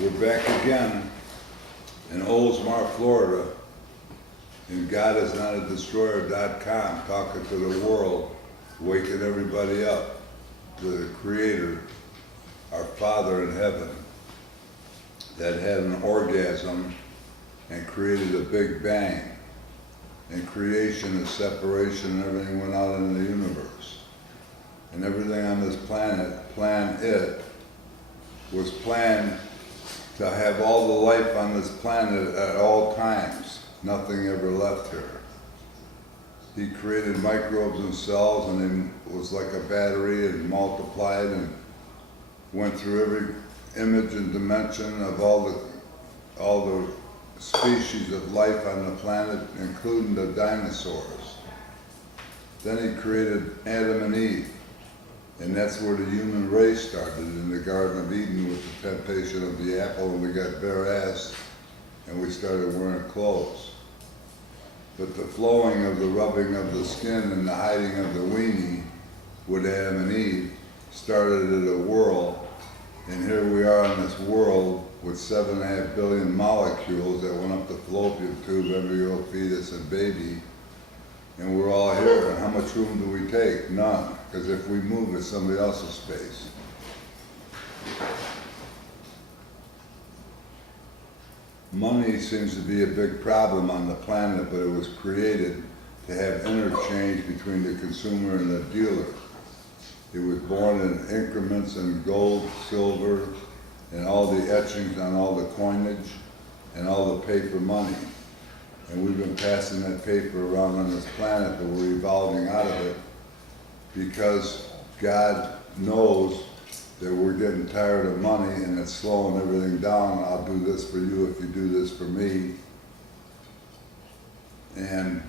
We're back again in Oldsmar, Florida, and GodIsNotADestroyer.com, talking to the world, waking everybody up to the Creator, our Father in heaven, that had an orgasm and created a big bang. And creation and separation and everything went out into the universe. And everything on this planet, was planned to have all the life on this planet at all times. Nothing ever left here. He created microbes and cells, and it was like a battery, and multiplied and went through every image and dimension of all the species of life on the planet, including the dinosaurs. Then he created Adam and Eve, and that's where the human race started, in the Garden of Eden with the temptation of the apple, and we got bare ass, and we started wearing clothes. But the flowing of the rubbing of the skin and the hiding of the weenie with Adam and Eve started at a whirl, and here we are in this world with 7.5 billion molecules that went up the fallopian tube, embryo, fetus, and baby. And we're all here, and how much room do we take? None, because if we move, it's somebody else's space. Money seems to be a big problem on the planet, but it was created to have interchange between the consumer and the dealer. It was born in increments in gold, silver, and all the etchings on all the coinage and all the paper money. And we've been passing that paper around on this planet, but we're evolving out of it because God knows that we're getting tired of money and it's slowing everything down. I'll do this for you if you do this for me. And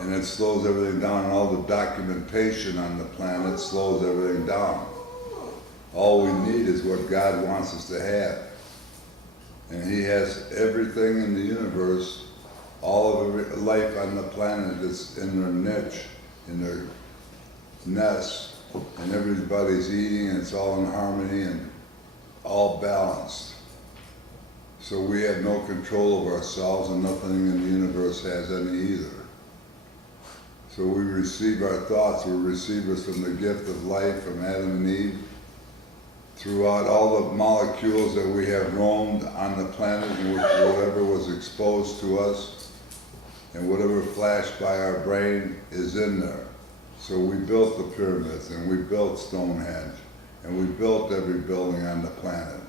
it slows everything down, and all the documentation on the planet slows everything down. All we need is what God wants us to have. And He has everything in the universe, all of life on the planet is in their niche, in their nest, and everybody's eating, and it's all in harmony and all balanced. So we have no control over ourselves, and nothing in the universe has any either. So we receive our thoughts, we're receivers from the gift of life from Adam and Eve. Throughout all the molecules that we have roamed on the planet, and whatever was exposed to us, and whatever flashed by our brain is in there. So we built the pyramids, and we built Stonehenge, and we built every building on the planet.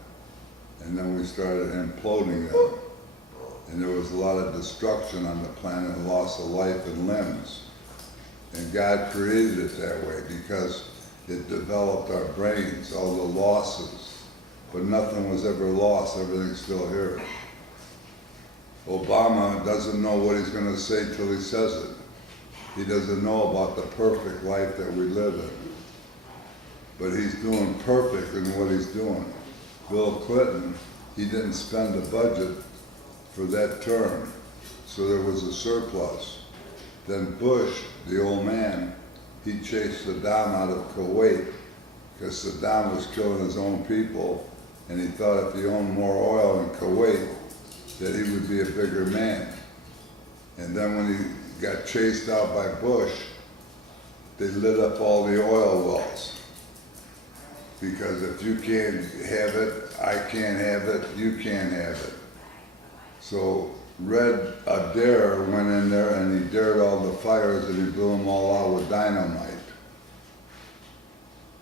And then we started imploding them. And there was a lot of destruction on the planet, and loss of life and limbs. And God created it that way because it developed our brains, all the losses. But nothing was ever lost, everything's still here. Obama doesn't know what he's going to say till he says it. He doesn't know about the perfect life that we live in. But he's doing perfect in what he's doing. Bill Clinton, he didn't spend a budget for that term, so there was a surplus. Then Bush, the old man, he chased Saddam out of Kuwait because Saddam was killing his own people, and he thought if he owned more oil in Kuwait that he would be a bigger man. And then when he got chased out by Bush, they lit up all the oil wells. Because if you can't have it, I can't have it, you can't have it. So Red Adair went in there and he dared all the fires and he blew them all out with dynamite.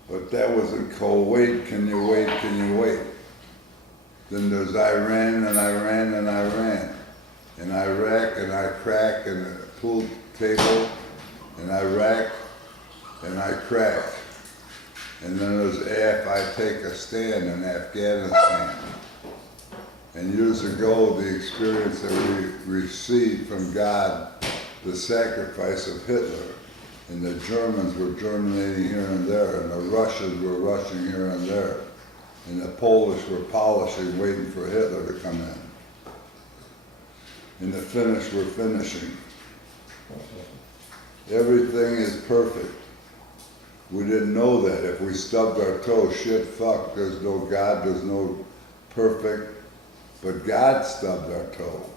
But that was in Kuwait. Can you wait, can you wait? Then there's Iran and Iran and Iran. And Iraq and Iraq and the pool table and Iraq and Iraq. And then there's If I Take a Stand in Afghanistan. And years ago, the experience that we received from God, the sacrifice of Hitler, and the Germans were germinating here and there, and the Russians were rushing here and there, and the Polish were polishing, waiting for Hitler to come in. And the Finnish were finishing. Everything is perfect. We didn't know that. If we stubbed our toe, shit, fuck, there's no God, there's no perfect. But God stubbed our toe.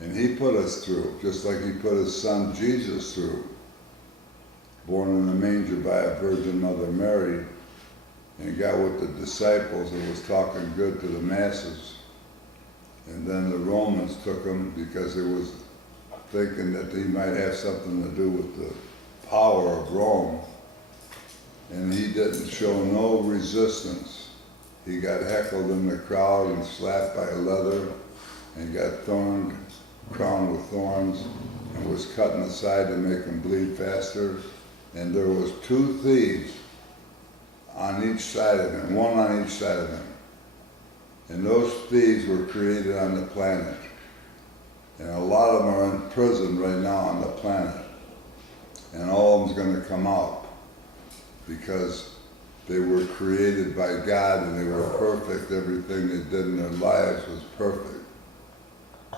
And he put us through, just like he put his son Jesus through. Born in a manger by a Virgin Mother Mary, and got with the disciples and was talking good to the masses. And then the Romans took him because it was thinking that he might have something to do with the power of Rome. And he didn't show no resistance. He got heckled in the crowd and slapped by leather and got crowned with thorns and was cutting aside to make him bleed faster. And there was 2 thieves on each side of him, one on each side of him. And those thieves were created on the planet. And a lot of them are in prison right now on the planet. And all of them's going to come out because they were created by God and they were perfect. Everything they did in their lives was perfect.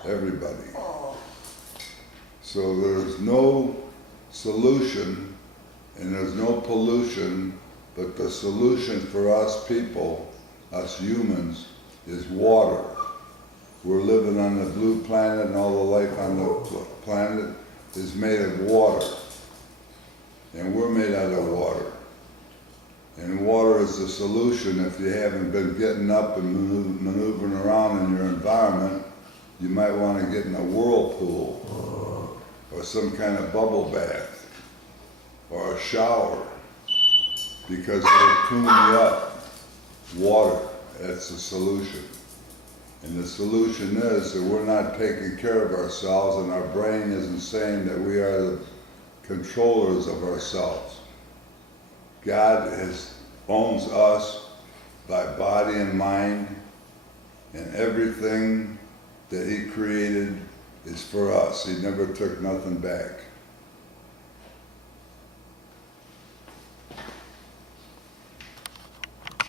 Everybody. So there's no solution and there's no pollution, but the solution for us people, us humans, is water. We're living on the blue planet and all the life on the planet is made of water. And we're made out of water. And water is the solution. If you haven't been getting up and maneuvering around in your environment, you might want to get in a whirlpool or some kind of bubble bath or a shower because it'll tune you up. Water, that's the solution. And the solution is that we're not taking care of ourselves and our brain isn't saying that we are the controllers of ourselves. God owns us by body and mind, and everything that he created is for us. He never took nothing back.